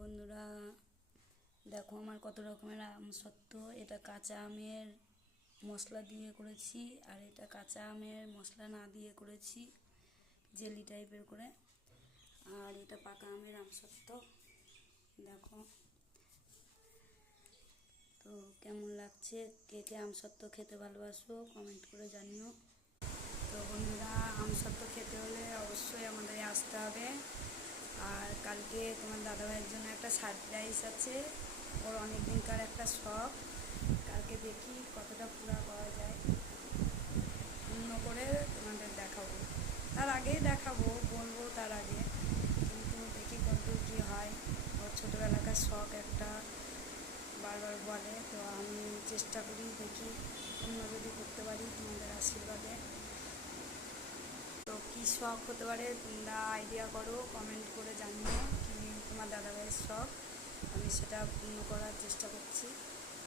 বন্ধুরা, দেখো আমার কত রকমের আমসত্ত্ব। এটা কাঁচা আমের মশলা দিয়ে করেছি, আর এটা কাঁচা আমের মশলা না দিয়ে করেছি, জেলি টাইপের করে। আর এটা পাকা আমের আমসত্ত্ব। দেখো তো কেমন লাগছে, কে কে আমসত্ত্ব খেতে ভালোবাসো কমেন্ট করে জানিও। তো বন্ধুরা, আমসত্ত্ব খেতে হলে অবশ্যই আমাদের আসতে হবে। আর কালকে তোমার দাদাভাইয়ের জন্য একটা সারপ্রাইজ আছে, ওর অনেক দিনকার একটা শখ। কালকে দেখি কতটা পুরা পাওয়া যায়, পূর্ণ করে তোমাদের দেখাবো। তার আগেই দেখাবো, বলবো তার আগে, কিন্তু দেখি কতদূর কী হয়। ওর ছোটোবেলাকার শখ একটা বারবার বলে, তো আমি চেষ্টা করি, দেখি পূর্ণ যদি করতে পারি তোমাদের আশীর্বাদে। তো কী শখ হতে পারে তোমরা আইডিয়া করো, কমেন্ট করে জানিও কি তোমার দাদাভাইয়ের শখ। আমি সেটা পূর্ণ করার চেষ্টা করছি।